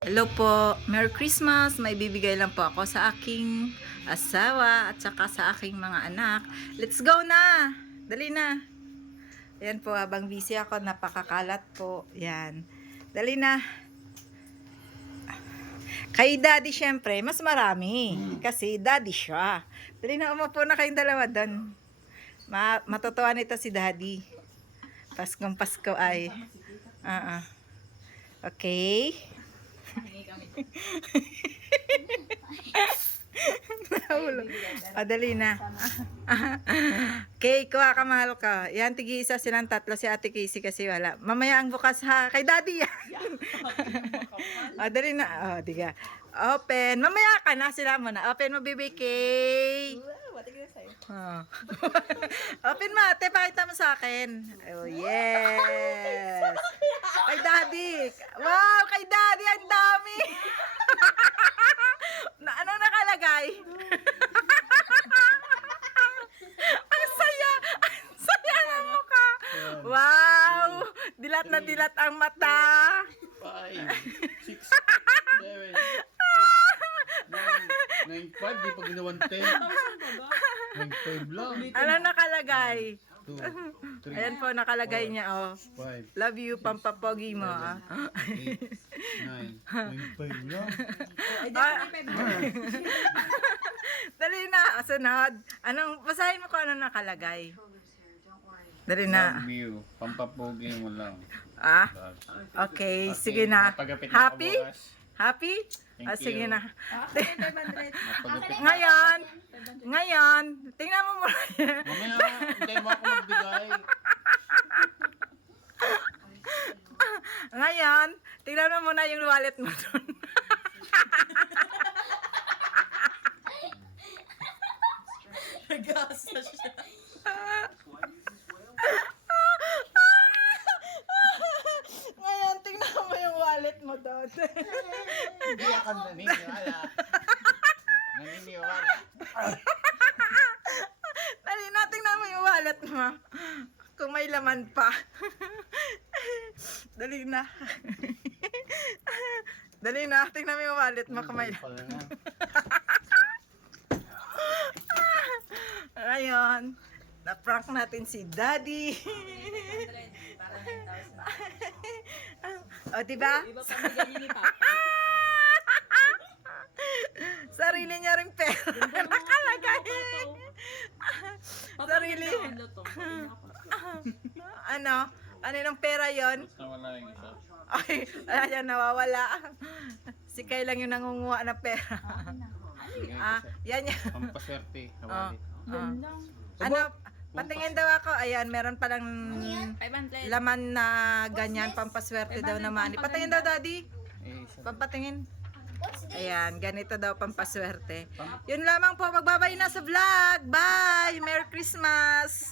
Hello po, Merry Christmas! May bibigay lang po ako sa aking asawa at saka sa aking mga anak. Let's go na! Dali na! Ayan po, habang busy ako, napakakalat po. Yan. Dali na! Kay daddy syempre, mas marami. Kasi daddy siya. Dali na, umupo na kayong dalawa doon. Matutuwa nito si daddy. Paskong Pasko ay. Okay. Nahulog. Dali na. Okay, kuha ka, mahal ka. Yan, tig-isa silang tatlo. Si Ate Casey kasi wala. Mamaya ang bukas ha. Kay daddy yan. Dali na. Diga. Open. Mamaya ka na. Sila mo na. Open mo, baby Kay. Open mo, ate. Pakita mo sa akin. Oh, yes. Kay daddy. Wow, kay daddy. Ang dami. Anong nakalagay? Ang saya! Ang saya ng mukha! Wow! Dilat na dilat ang mata! 5, 6, 7, 8, 9, 5, di pa ginawan 10. 9, 5 lang. Ano nakalagay? 2, 3, Ayan po, nakalagay niya, oh. 5, Love you, pampapogi mo, 8, 9, 5 lang. Dali na, sunod. Basahin mo kung ano nakalagay. Dali na. Love you, pampapogi mo lang. Okay, sige na. Napagapit na ako Happy? bukas. Happy? Thank Sige you. na. Napagapit na. Ngayon, tingnan mo muna. Mamaya, hindi mo ako magbigay. Ngayon, tingnan mo muna yung wallet mo doon. Nagasa siya. Ngayon, tingnan mo yung wallet mo doon. Hindi ako naniniwala. Naniniwala. Dali na, tingnan mo yung wallet mo. Kung may laman pa. Dali na. Dali na, tingnan mo yung wallet mo kung may laman. Pala na. Ngayon, na-prank natin si Daddy. O, diba? Iba pa bigyan niya ni Papa. Sarili niya rin pera. Nakalagay. Sarili. Ano? Ano pera yon? Basta wala yung isa. Ay, ayan, nawawala. Si Kay lang yung nangunguha ng pera. Sige, Yan yan. pampaswerte. Hawali. Yan lang. Ano, patingin daw ako. Ayan, meron palang 500. laman na ganyan, pampaswerte daw na money. Patingin daw, Daddy. Isa. Pampatingin. Ayan, ganito daw pampaswerte. Yun lamang po, magbabay na sa vlog. Bye! Merry Christmas!